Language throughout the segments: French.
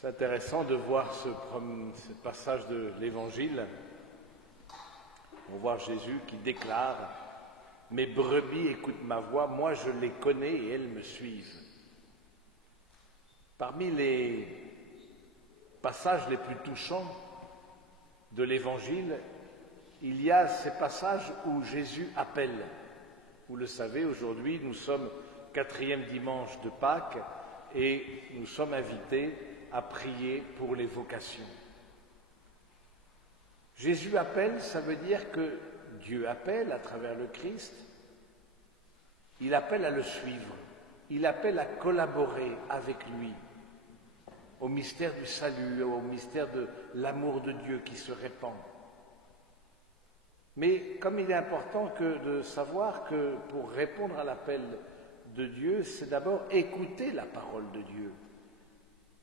C'est intéressant de voir ce passage de l'Évangile. On voit Jésus qui déclare « Mes brebis écoutent ma voix, moi je les connais et elles me suivent ». Parmi les passages les plus touchants de l'Évangile, il y a ces passages où Jésus appelle. Vous le savez, aujourd'hui nous sommes 4e dimanche de Pâques et nous sommes invités à prier pour les vocations. Jésus appelle, ça veut dire que Dieu appelle à travers le Christ, il appelle à le suivre, il appelle à collaborer avec lui au mystère du salut, au mystère de l'amour de Dieu qui se répand. Mais comme il est important de savoir que pour répondre à l'appel de Dieu, c'est d'abord écouter la parole de Dieu.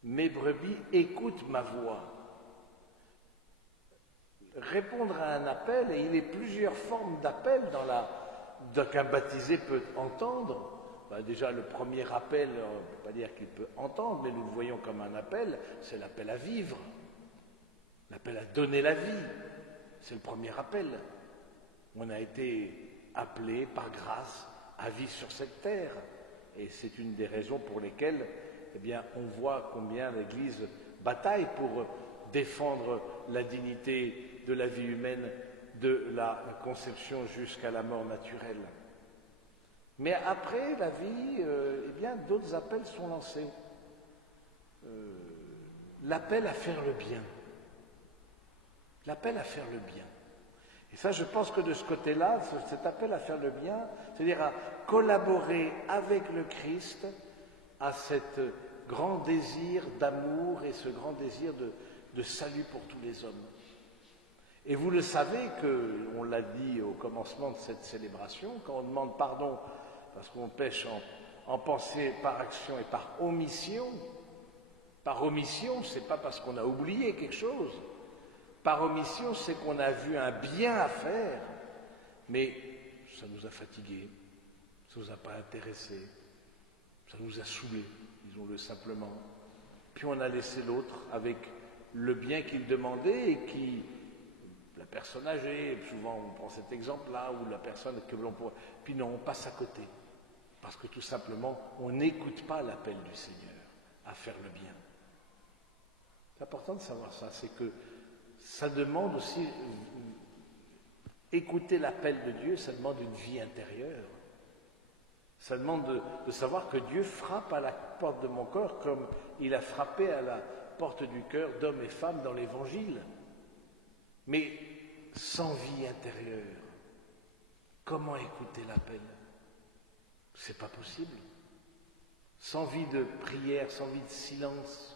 Mes brebis écoutent ma voix. Répondre à un appel, et il y a plusieurs formes d'appel qu'un baptisé peut entendre. Déjà, le premier appel, on ne peut pas dire qu'il peut entendre, mais nous le voyons comme un appel, c'est l'appel à vivre, l'appel à donner la vie. C'est le premier appel. On a été appelé par grâce à vivre sur cette terre. Et c'est une des raisons pour lesquelles, on voit combien l'Église bataille pour défendre la dignité de la vie humaine, de la conception jusqu'à la mort naturelle. Mais après la vie, d'autres appels sont lancés. L'appel à faire le bien. L'appel à faire le bien. Et ça, je pense que de ce côté-là, cet appel à faire le bien, c'est-à-dire à collaborer avec le Christ à cet grand désir d'amour et ce grand désir de salut pour tous les hommes. Et vous le savez on l'a dit au commencement de cette célébration, quand on demande pardon parce qu'on pêche en pensée, par action et par omission, c'est pas parce qu'on a oublié quelque chose. Par omission, c'est qu'on a vu un bien à faire, mais ça nous a fatigués, ça nous a pas intéressés, ça nous a saoulés, disons-le simplement. Puis on a laissé l'autre avec le bien qu'il demandait et qui, la personne âgée, souvent on prend cet exemple-là, ou la personne que l'on pourrait... Puis non, on passe à côté, parce que tout simplement, on n'écoute pas l'appel du Seigneur à faire le bien. C'est important de savoir ça, c'est que ça demande aussi, écouter l'appel de Dieu, ça demande une vie intérieure. Ça demande de savoir que Dieu frappe à la porte de mon cœur comme il a frappé à la porte du cœur d'hommes et femmes dans l'Évangile. Mais sans vie intérieure, comment écouter l'appel? C'est pas possible. Sans vie de prière, sans vie de silence,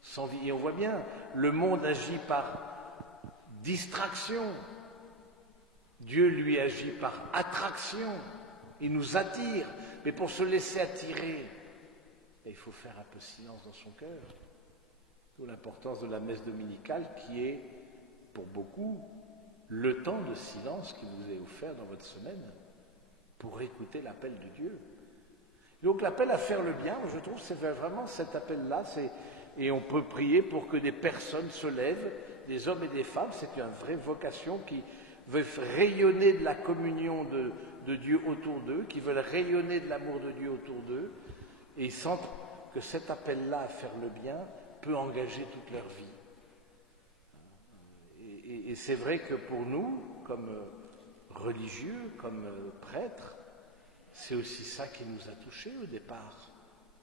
sans vie. Et on voit bien, le monde agit par distraction. Dieu, lui, agit par attraction. Il nous attire. Mais pour se laisser attirer, il faut faire un peu silence dans son cœur. D'où l'importance de la messe dominicale qui est, pour beaucoup, le temps de silence qui vous est offert dans votre semaine pour écouter l'appel de Dieu. Donc l'appel à faire le bien, je trouve, c'est vraiment cet appel-là, et on peut prier pour que des personnes se lèvent, des hommes et des femmes, c'est une vraie vocation qui veut rayonner de la communion de Dieu autour d'eux, qui veulent rayonner de l'amour de Dieu autour d'eux, et ils sentent que cet appel-là à faire le bien peut engager toute leur vie. Et c'est vrai que pour nous, comme religieux, comme prêtres, c'est aussi ça qui nous a touchés au départ,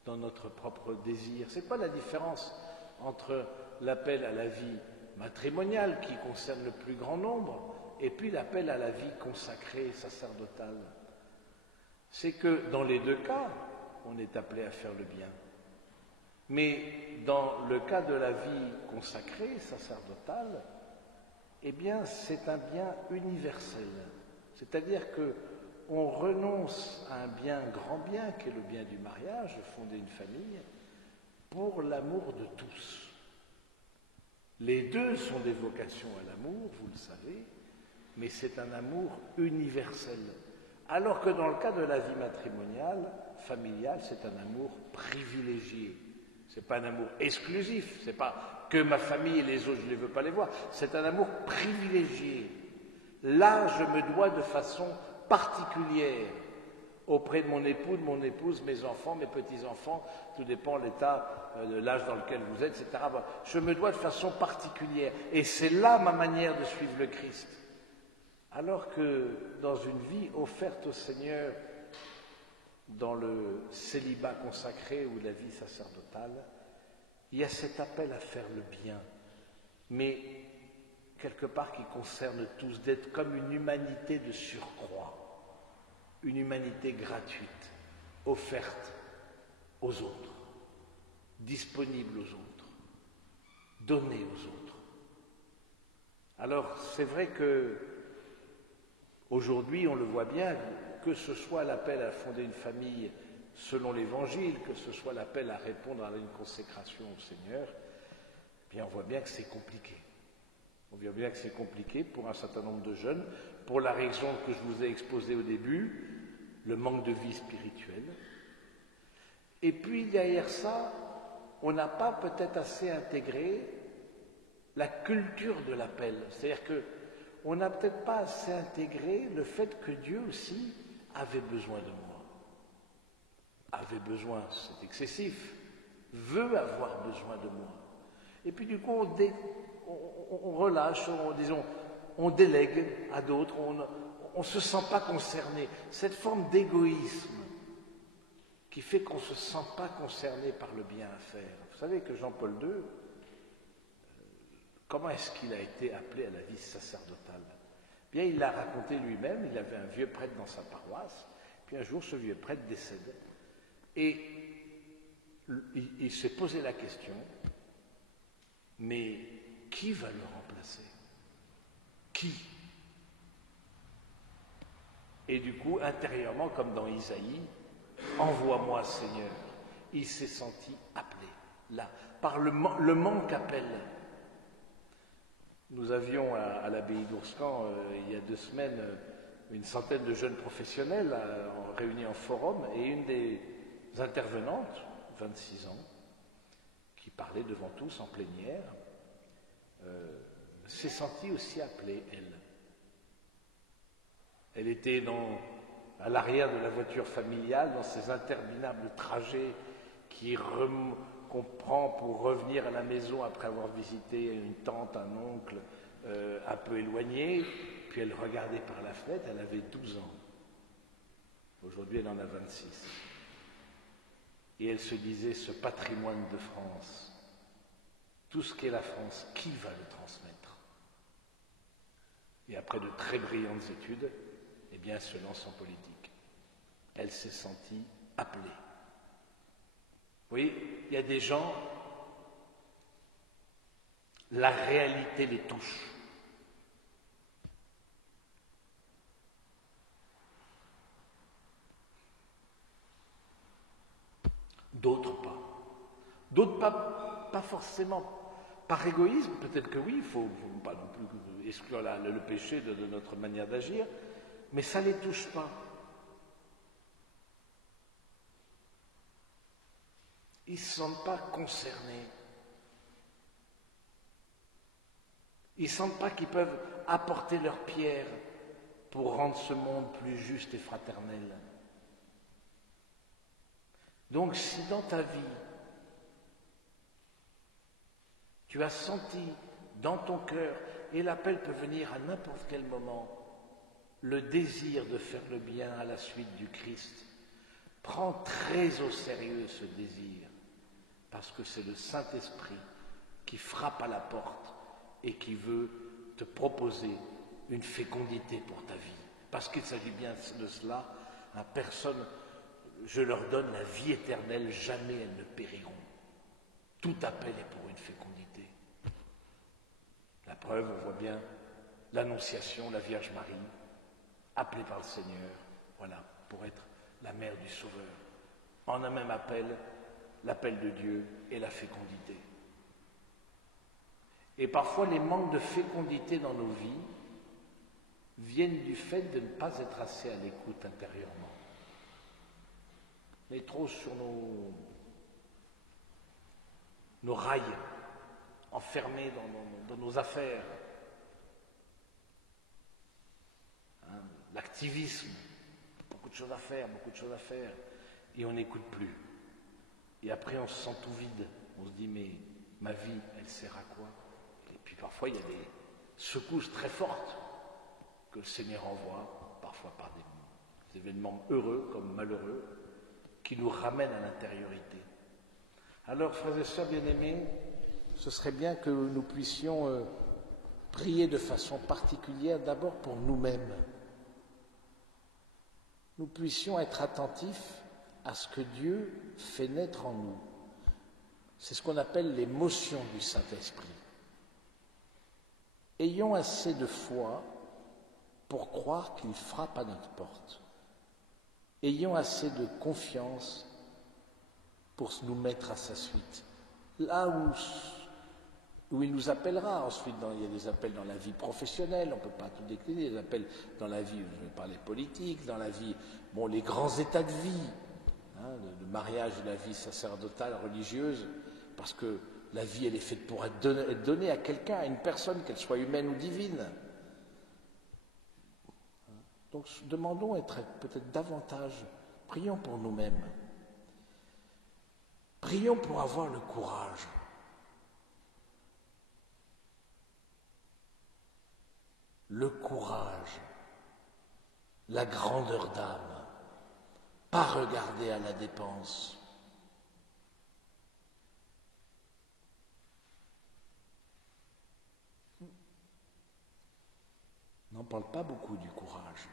dans notre propre désir. C'est quoi la différence entre l'appel à la vie matrimoniale, qui concerne le plus grand nombre, et puis l'appel à la vie consacrée, sacerdotale? C'est que dans les deux cas, on est appelé à faire le bien. Mais dans le cas de la vie consacrée, sacerdotale, c'est un bien universel. C'est-à-dire qu'on renonce à un bien, grand bien, qui est le bien du mariage, de fonder une famille, pour l'amour de tous. Les deux sont des vocations à l'amour, vous le savez, mais c'est un amour universel. Alors que dans le cas de la vie matrimoniale, familiale, c'est un amour privilégié. C'est pas un amour exclusif, c'est pas que ma famille et les autres, je ne veux pas les voir. C'est un amour privilégié. Là, je me dois de façon particulière auprès de mon époux, de mon épouse, mes enfants, mes petits-enfants, tout dépend de l'état, de l'âge dans lequel vous êtes, etc. Je me dois de façon particulière. Et c'est là ma manière de suivre le Christ. Alors que dans une vie offerte au Seigneur, dans le célibat consacré ou la vie sacerdotale, il y a cet appel à faire le bien, mais quelque part qui concerne tous, d'être comme une humanité de surcroît, une humanité gratuite, offerte aux autres, disponible aux autres, donnée aux autres. Alors c'est vrai que aujourd'hui on le voit bien, que ce soit l'appel à fonder une famille selon l'Évangile, que ce soit l'appel à répondre à une consécration au Seigneur, eh bien on voit bien que c'est compliqué. On voit bien que c'est compliqué pour un certain nombre de jeunes, pour la raison que je vous ai exposée au début, le manque de vie spirituelle. Et puis derrière ça, on n'a pas peut-être assez intégré la culture de l'appel. C'est-à-dire qu'on n'a peut-être pas assez intégré le fait que Dieu aussi avait besoin de moi. Avait besoin, c'est excessif, veut avoir besoin de moi. Et puis du coup, on relâche, on délègue à d'autres, on ne se sent pas concerné. Cette forme d'égoïsme qui fait qu'on ne se sent pas concerné par le bien à faire. Vous savez que Jean-Paul II, comment est-ce qu'il a été appelé à la vie sacerdotale? Bien, il l'a raconté lui-même, il avait un vieux prêtre dans sa paroisse, puis un jour ce vieux prêtre décède. Et il s'est posé la question, mais qui va le remplacer? Qui? Et du coup, intérieurement, comme dans Isaïe, envoie-moi Seigneur. Il s'est senti appelé, là, par le manque appelle. Nous avions à l'abbaye d'Ourscan, il y a 2 semaines, une centaine de jeunes professionnels réunis en forum, et une des intervenantes, 26 ans, qui parlait devant tous en plénière, s'est sentie aussi appelée, elle. Elle était à l'arrière de la voiture familiale, dans ces interminables trajets qu'on prend pour revenir à la maison après avoir visité une tante, un oncle un peu éloigné, puis elle regardait par la fenêtre, elle avait 12 ans. Aujourd'hui, elle en a 26. Et elle se disait, ce patrimoine de France, tout ce qu'est la France, qui va le transmettre? Et après de très brillantes études, eh bien, elle se lance en politique. Elle s'est sentie appelée. Oui, il y a des gens, la réalité les touche. D'autres pas. D'autres pas forcément par égoïsme, peut-être que oui, il ne faut pas non plus exclure le péché de notre manière d'agir, mais ça ne les touche pas. Ils ne se sentent pas concernés. Ils ne sentent pas qu'ils peuvent apporter leur pierre pour rendre ce monde plus juste et fraternel. Donc si dans ta vie, tu as senti dans ton cœur, et l'appel peut venir à n'importe quel moment, le désir de faire le bien à la suite du Christ, prends très au sérieux ce désir, parce que c'est le Saint-Esprit qui frappe à la porte et qui veut te proposer une fécondité pour ta vie. Parce qu'il s'agit bien de cela, à personne, je leur donne la vie éternelle, jamais elles ne périront. Tout appel est pour une fécondité. La preuve, on voit bien l'Annonciation, la Vierge Marie, appelée par le Seigneur, voilà, pour être la mère du Sauveur. En un même appel, l'appel de Dieu et la fécondité. Et parfois, les manques de fécondité dans nos vies viennent du fait de ne pas être assez à l'écoute intérieurement. On est trop sur nos rails, enfermés dans nos affaires. Hein, l'activisme, beaucoup de choses à faire, et on n'écoute plus. Et après on se sent tout vide, on se dit mais ma vie, elle sert à quoi? Et puis parfois il y a des secousses très fortes que le Seigneur envoie, parfois par des événements heureux comme malheureux, qui nous ramènent à l'intériorité. Alors, frères et sœurs bien-aimés, ce serait bien que nous puissions prier de façon particulière d'abord pour nous-mêmes. Nous puissions être attentifs à ce que Dieu fait naître en nous. C'est ce qu'on appelle l'émotion du Saint-Esprit. Ayons assez de foi pour croire qu'il frappe à notre porte. Ayons assez de confiance pour nous mettre à sa suite. Là où il nous appellera, ensuite il y a des appels dans la vie professionnelle, on ne peut pas tout décliner, des appels dans la vie, je vais parler politique, dans la vie, les grands états de vie, hein, le mariage et la vie sacerdotale, religieuse, parce que la vie elle est faite pour être donnée à quelqu'un, à une personne, qu'elle soit humaine ou divine. Donc demandons être peut-être davantage, prions pour nous-mêmes. Prions pour avoir le courage. Le courage, la grandeur d'âme, pas regarder à la dépense. On n'en parle pas beaucoup du courage,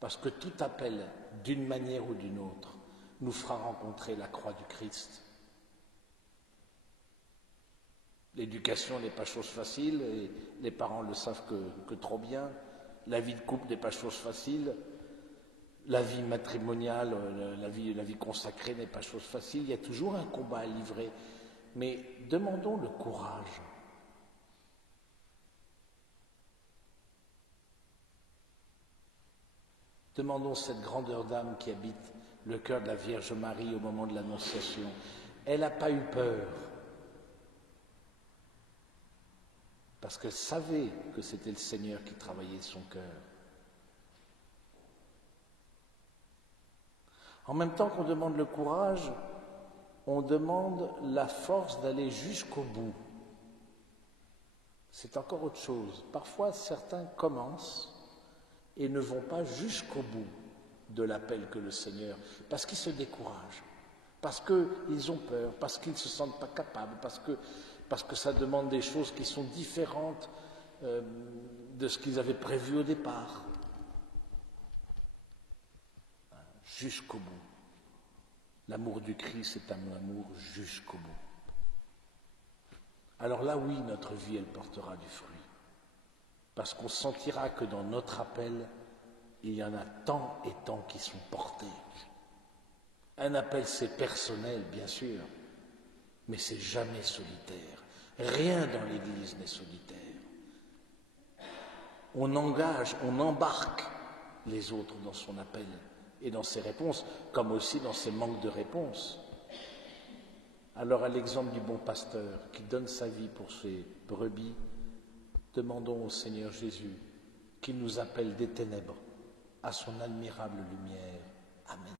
parce que tout appel, d'une manière ou d'une autre, nous fera rencontrer la croix du Christ. L'éducation n'est pas chose facile, et les parents le savent que trop bien. La vie de couple n'est pas chose facile. La vie matrimoniale, la vie consacrée n'est pas chose facile. Il y a toujours un combat à livrer. Mais demandons le courage. Demandons cette grandeur d'âme qui habite le cœur de la Vierge Marie au moment de l'Annonciation. Elle n'a pas eu peur. Parce qu'elle savait que c'était le Seigneur qui travaillait son cœur. En même temps qu'on demande le courage, on demande la force d'aller jusqu'au bout. C'est encore autre chose. Parfois, certains commencent et ne vont pas jusqu'au bout de l'appel que le Seigneur, parce qu'ils se découragent, parce qu'ils ont peur, parce qu'ils ne se sentent pas capables, parce que ça demande des choses qui sont différentes de ce qu'ils avaient prévu au départ. Jusqu'au bout. L'amour du Christ est un amour jusqu'au bout. Alors là, oui, notre vie, elle portera du fruit. Parce qu'on sentira que dans notre appel, il y en a tant et tant qui sont portés. Un appel, c'est personnel, bien sûr, mais c'est jamais solitaire. Rien dans l'Église n'est solitaire. On engage, on embarque les autres dans son appel et dans ses réponses, comme aussi dans ses manques de réponse. Alors, à l'exemple du bon pasteur qui donne sa vie pour ses brebis, demandons au Seigneur Jésus qu'il nous appelle des ténèbres à son admirable lumière.